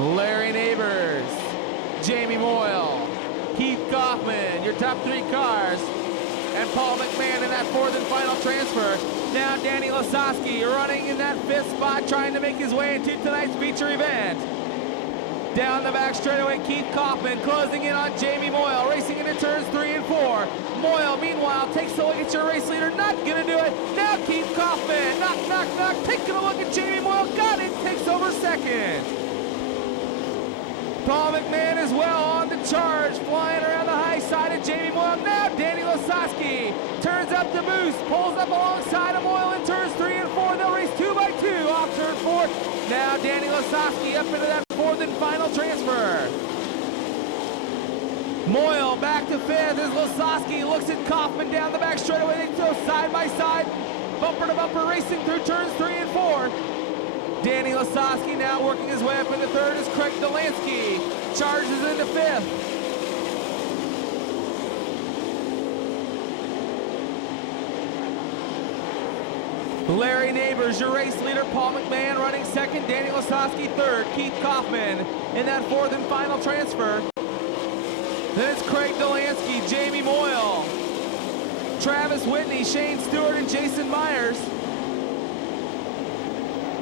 Larry Neighbors, Jamie Moyle, Keith Kaufman, your top three cars, and Paul McMahon in that fourth and final transfer. Now Danny Lasowski running in that fifth spot, trying to make his way into tonight's feature event. Down the back straightaway, Keith Kaufman closing in on Jamie Moyle, racing into turns 3 and 4. Moyle, meanwhile, takes a look at your race leader, not gonna do it. Now Keith Kaufman, knock, taking a look at Jamie Moyle, got it, takes over second. Paul McMahon as well on the charge, flying around the high side of Jamie Moyle. Now Danny Lasowski turns up the boost, pulls up alongside of Moyle in turns 3 and 4. They'll race 2 by 2 off turn 4. Now Danny Lasowski up into that fourth and final transfer. Moyle back to fifth as Lasowski looks at Kaufman down the back straightaway. They go side by side, bumper to bumper, racing through turns 3 and 4. Danny Lasowski now working his way up into third as Craig Delansky charges into fifth. Larry Neighbors, your race leader, Paul McMahon running second, Danny Lasowski third, Keith Kaufman in that fourth and final transfer. Then it's Craig Delansky, Jamie Moyle, Travis Whitney, Shane Stewart, and Jason Myers.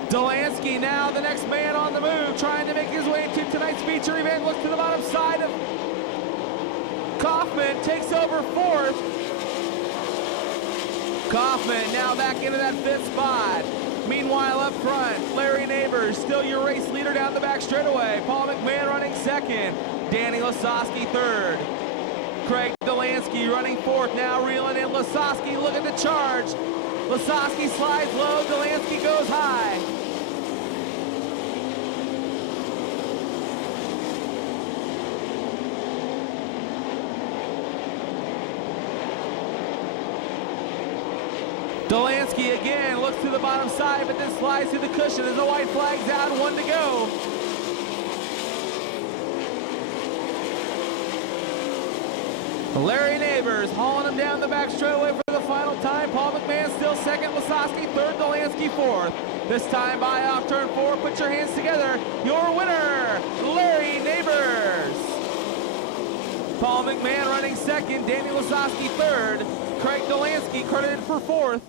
Delansky now the next man on the move, trying to make his way into tonight's feature event. Looks to the bottom side of Kaufman, takes over fourth. Kaufman now back into that fifth spot. Meanwhile up front, Larry Neighbors, still your race leader down the back straightaway. Paul McMahon running second, Danny Lasowski third. Craig Delansky running fourth, now reeling in Lasowski, look at the charge. Lasowski slides low, Delansky goes high. Delansky again looks to the bottom side, but then slides through the cushion as the white flag's out, 1 to go. Larry Neighbors hauling him down the back straightaway for the final time. Paul McMahon still second, Lasowski third, Delansky fourth. This time by off turn 4, put your hands together. Your winner, Larry Neighbors. Paul McMahon running second, Danny Lasowski third, Craig Delansky credited for fourth.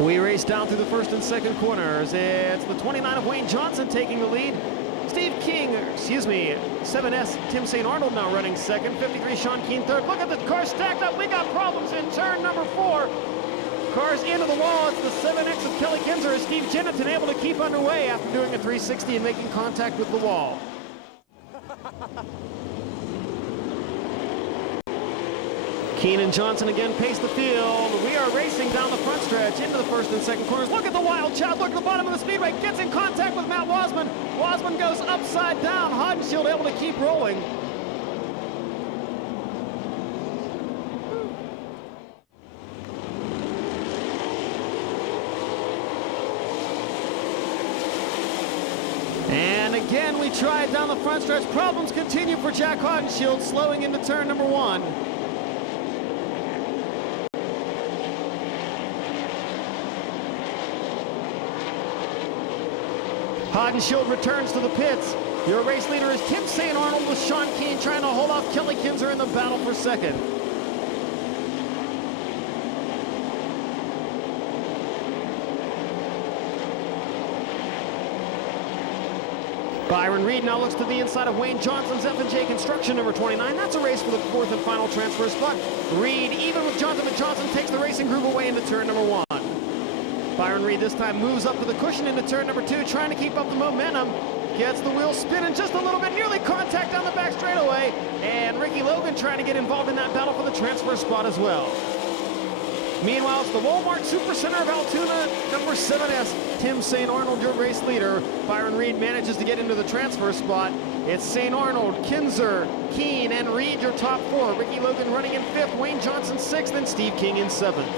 We race down through the first and second corners. It's the 29 of Wayne Johnson taking the lead. Steve King, 7S, Tim St. Arnold now running second. 53, Sean Keane third. Look at the car stacked up. We got problems in turn number 4. Cars into the wall. It's the 7X of Kelly Kinzer as Steve Jennington able to keep underway after doing a 360 and making contact with the wall. Keane and Johnson again pace the field. We are racing down the front stretch into the first and second corners. Look at the wild child. Look at the bottom of the speedway. Gets in contact with Matt Wasman. Wasman goes upside down. Hodenshield able to keep rolling. And again, we tried down the front stretch. Problems continue for Jack Hodenshield, slowing into turn number 1. Hodenshield returns to the pits. Your race leader is Tim St. Arnold with Sean Keane trying to hold off Kelly Kinzer in the battle for second. Byron Reed now looks to the inside of Wayne Johnson's F&J Construction number 29. That's a race for the fourth and final transfer spot. Reed, even with Johnson and Johnson, takes the racing group away into turn number 1. Byron Reed this time moves up to the cushion into turn number 2, trying to keep up the momentum. Gets the wheel spinning just a little bit, nearly contact on the back straightaway. And Ricky Logan trying to get involved in that battle for the transfer spot as well. Meanwhile, it's the Walmart Supercenter of Altoona, number 7S, Tim St. Arnold, your race leader. Byron Reed manages to get into the transfer spot. It's St. Arnold, Kinzer, Keene, and Reed, your top four. Ricky Logan running in fifth, Wayne Johnson sixth, and Steve King in seventh.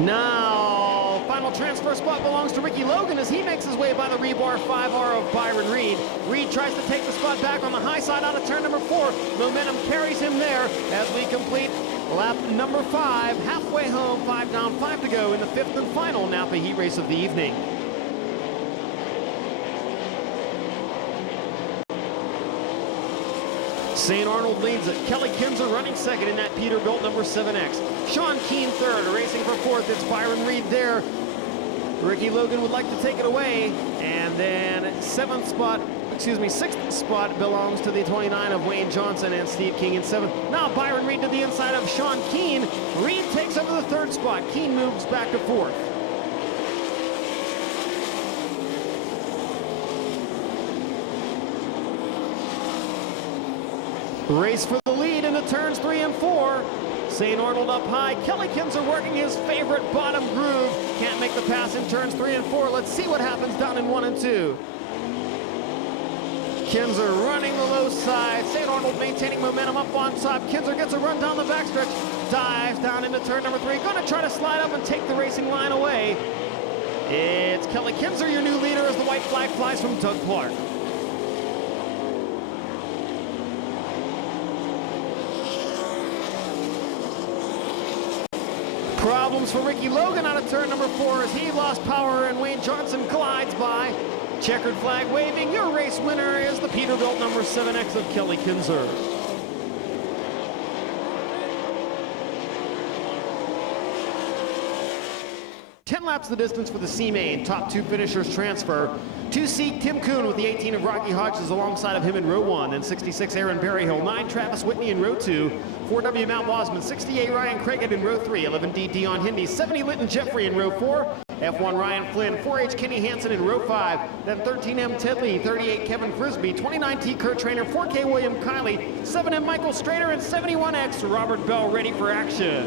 Now, final transfer spot belongs to Ricky Logan as he makes his way by the rebar 5R of Byron Reed. Reed tries to take the spot back on the high side out of turn number 4. Momentum carries him there as we complete lap number 5. Halfway home, 5 down, 5 to go in the 5th and final Napa heat race of the evening. St. Arnold leads it. Kelly Kinzer running second in that Peterbilt number 7X. Sean Keene third, racing for fourth. It's Byron Reed there. Ricky Logan would like to take it away. And then sixth spot belongs to the 29 of Wayne Johnson and Steve King in seventh. Now Byron Reed to the inside of Sean Keene. Reed takes over the third spot. Keene moves back to fourth. Race for the lead into turns 3 and 4. St. Arnold up high. Kelly Kinzer working his favorite bottom groove. Can't make the pass in turns 3 and 4. Let's see what happens down in 1 and 2. Kinzer running the low side. St. Arnold maintaining momentum up on top. Kinzer gets a run down the backstretch. Dives down into turn number 3. Going to try to slide up and take the racing line away. It's Kelly Kinzer, your new leader, as the white flag flies from Doug Clark. Problems for Ricky Logan out of turn number 4 as he lost power and Wayne Johnson glides by. Checkered flag waving. Your race winner is the Peterbilt number 7X of Kelly Kinzer. Laps the distance for the C-Main. Top 2 finishers transfer. 2C Tim Kuhn with the 18 of Rocky Hodges alongside of him in row 1. Then 66 Aaron Berryhill. 9 Travis Whitney in row 2. 4W Mount Wasman. 68 Ryan Craighead in row 3. 11D Dion Hindy. 70 Linton Jeffrey in row 4. F1 Ryan Flynn. 4H Kenny Hansen in row 5. Then 13M Ted Lee. 38 Kevin Frisbee. 29T Kurt Trainer. 4K William Kiley. 7M Michael Strader. And 71X Robert Bell ready for action.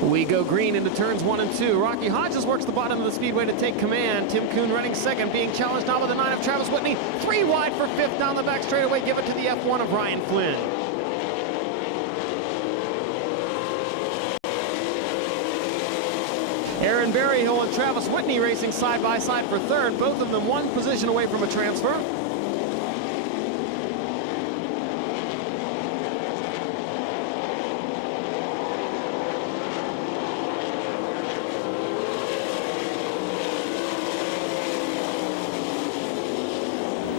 We go green into turns 1 and 2. Rocky Hodges works the bottom of the speedway to take command. Tim Kuhn running second, being challenged now by the 9 of Travis Whitney. 3 wide for 5th down the back straightaway. Give it to the F1 of Ryan Flynn. Aaron Berryhill and Travis Whitney racing side by side for 3rd. Both of them 1 position away from a transfer.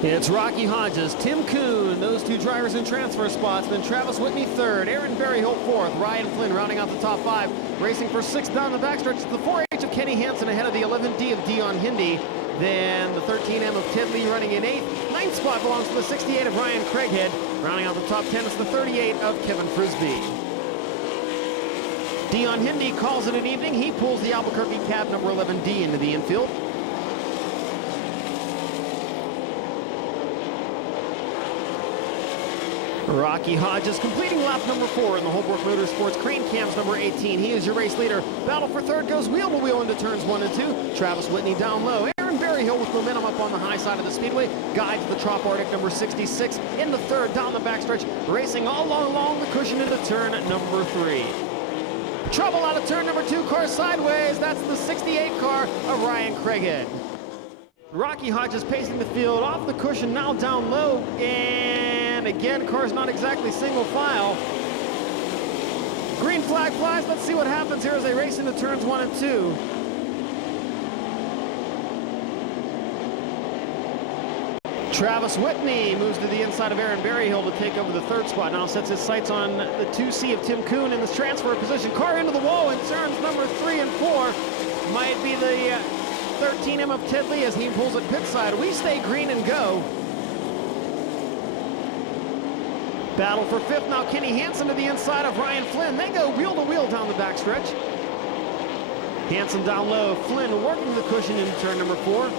It's Rocky Hodges, Tim Kuhn, those 2 drivers in transfer spots. Then Travis Whitney 3rd, Aaron Berryhill 4th, Ryan Flynn rounding out the top 5. Racing for 6th down the backstretch. It's the 4H of Kenny Hansen ahead of the 11D of Dion Hindy. Then the 13M of Ted Lee running in 8th. 9th spot belongs to the 68 of Ryan Craighead. Rounding out the top 10 is the 38 of Kevin Frisbee. Dion Hindy calls it an evening. He pulls the Albuquerque cab number 11D into the infield. Rocky Hodges completing lap number 4 in the Holbrook Motorsports Crane Cams number 18. He is your race leader. Battle for 3rd goes wheel to wheel into turns 1 and 2. Travis Whitney down low. Aaron Berryhill with momentum up on the high side of the speedway. Guides the Trop Arctic number 66 in the 3rd down the backstretch. Racing all along the cushion into turn number 3. Trouble out of turn number 2, car sideways. That's the 68 car of Ryan Craighead. Rocky Hodges pacing the field off the cushion, now down low, and again, car's not exactly single file. Green flag flies. Let's see what happens here as they race into turns 1 and 2. Travis Whitney moves to the inside of Aaron Berryhill to take over the 3rd spot. Now sets his sights on the 2C of Tim Kuhn in this transfer position. Car into the wall in turns number 3 and 4. Might be the 13M of Ted Lee as he pulls it pit side. We stay green and go. Battle for fifth now. Kenny Hansen to the inside of Ryan Flynn. They go wheel to wheel down the backstretch. Hansen down low. Flynn working the cushion in turn number 4.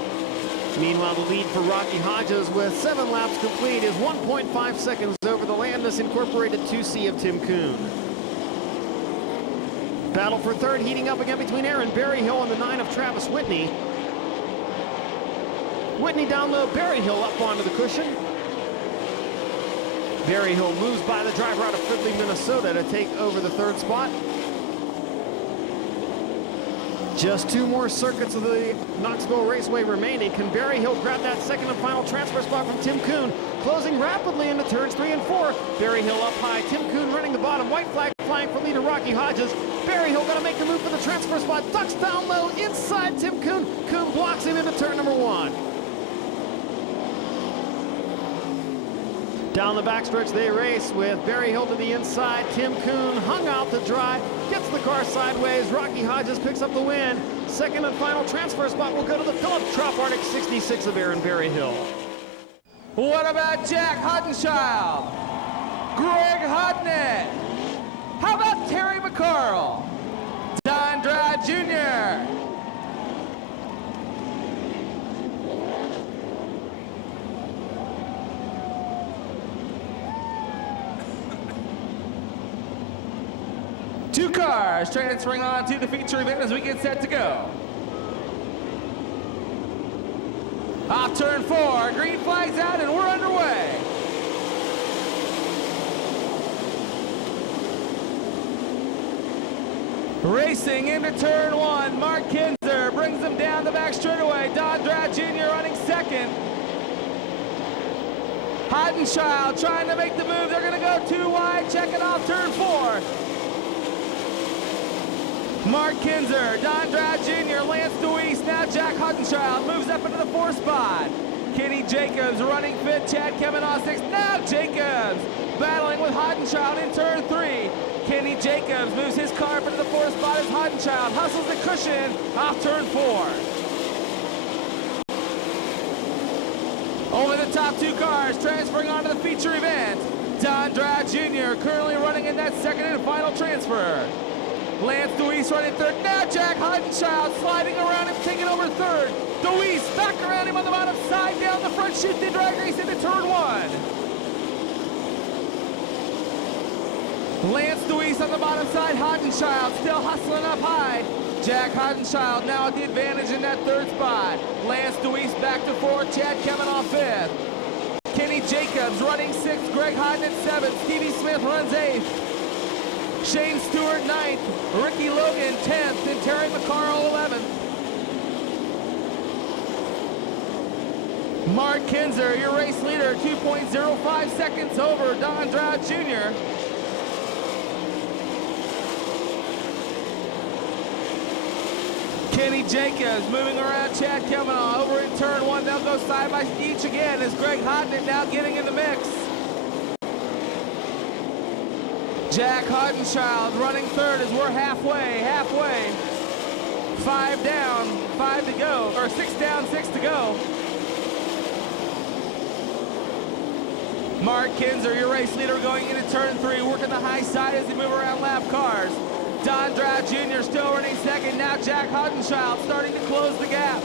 Meanwhile, the lead for Rocky Hodges with 7 laps complete is 1.5 seconds over the Landis Incorporated 2C of Tim Kuhn. Battle for third heating up again between Aaron Berryhill and the 9 of Travis Whitney. Whitney down low, Berryhill up onto the cushion. Berryhill moves by the driver out of Fridley, Minnesota to take over the 3rd spot. Just 2 more circuits of the Knoxville Raceway remaining. Can Berryhill grab that 2nd and final transfer spot from Tim Kuhn? Closing rapidly into turns 3 and 4. Berryhill up high, Tim Kuhn running the bottom. White flag flying for leader Rocky Hodges. Berryhill gonna make the move for the transfer spot. Ducks down low inside Tim Kuhn. Kuhn blocks him into turn number 1. Down the backstretch they race with Berryhill to the inside. Tim Kuhn hung out to dry, gets the car sideways. Rocky Hodges picks up the win. 2nd and final transfer spot will go to the Philip Trop Arctic 66 of Aaron Berryhill. What about Jack Hudenschild? Greg Hodnett? How about Terry McCarl? Don Dry Jr.? Two cars transferring on to the feature event as we get set to go. Off turn 4, green flag's out and we're underway. Racing into turn 1, Mark Kinzer brings them down the back straightaway. Don Drat Jr. running 2nd. Hodenschild trying to make the move. They're gonna go 2 wide, checking off turn 4. Mark Kinzer, Don Drat Jr., Lance DeWeese, now Jack Hudenschild moves up into the 4th spot. Kenny Jacobs running 5th, Chad Kavanaugh 6th, now Jacobs battling with Hudenschild in turn 3. Kenny Jacobs moves his car up into the 4th spot as Hudenschild hustles the cushion off turn 4. Over the top 2 cars, transferring onto the feature event. Don Drat Jr. currently running in that 2nd and final transfer. Lance DeWeese running 3rd. Now Jack Hudenschild sliding around him, taking over 3rd. DeWeese back around him on the bottom side, down the front, shifting drag race into turn 1. Lance DeWeese on the bottom side, Hudenschild still hustling up high. Jack Hudenschild now at the advantage in that 3rd spot. Lance DeWeese back to 4th, Chad Kavanaugh 5th. Kenny Jacobs running 6th, Greg Hodnett 7th, Stevie Smith runs 8th. Shane Stewart 9th, Ricky Logan 10th, and Terry McCarl 11th. Mark Kinzer, your race leader, 2.05 seconds over Don Drat Jr. Kenny Jacobs moving around Chad Kavanaugh over in turn 1. They'll go side by each again as Greg Hodnett now getting in the mix. Jack Hudenschild running 3rd as we're halfway. 5 down, 5 to go, or 6 down, 6 to go. Mark Kinzer, your race leader, going into turn 3, working the high side as they move around lap cars. Don Drat Jr. still running 2nd. Now Jack Hudenschild starting to close the gap.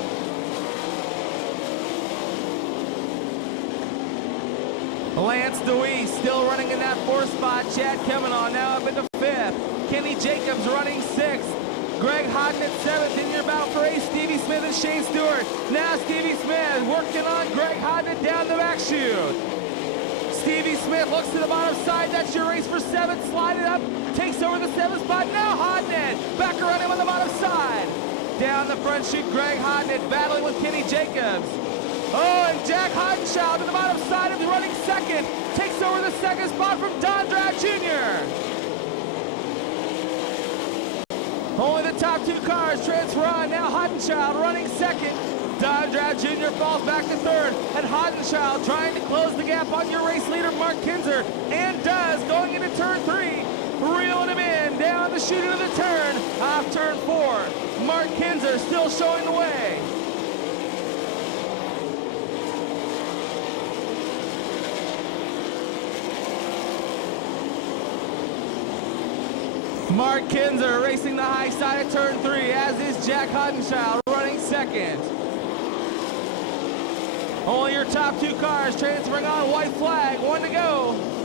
Lance DeWeese still running in that 4th spot. Chad Kavanaugh now up into 5th. Kenny Jacobs running 6th. Greg Hodnett 7th. In your bout for ace, Stevie Smith and Shane Stewart. Now Stevie Smith working on Greg Hodnett down the back chute. Stevie Smith looks to the bottom side. That's your race for 7th. Slide it up. Takes over the 7th spot. Now Hodnett back around him on the bottom side. Down the front chute, Greg Hodnett battling with Kenny Jacobs. Oh, and Jack Hudenschild to the bottom side of the running 2nd. Takes over the 2nd spot from Don Drat Jr. Only the top 2 cars transfer on. Now Hudenschild running 2nd. Don Drat Jr. falls back to 3rd. And Hudenschild trying to close the gap on your race leader, Mark Kinzer. And does, going into turn 3. Reeling him in, down the chute into the turn. Off turn 4. Mark Kinzer still showing the way. Mark Kinzer racing the high side of turn 3, as is Jack Huttenchild running second. Only your top 2 cars transferring on white flag, 1 to go.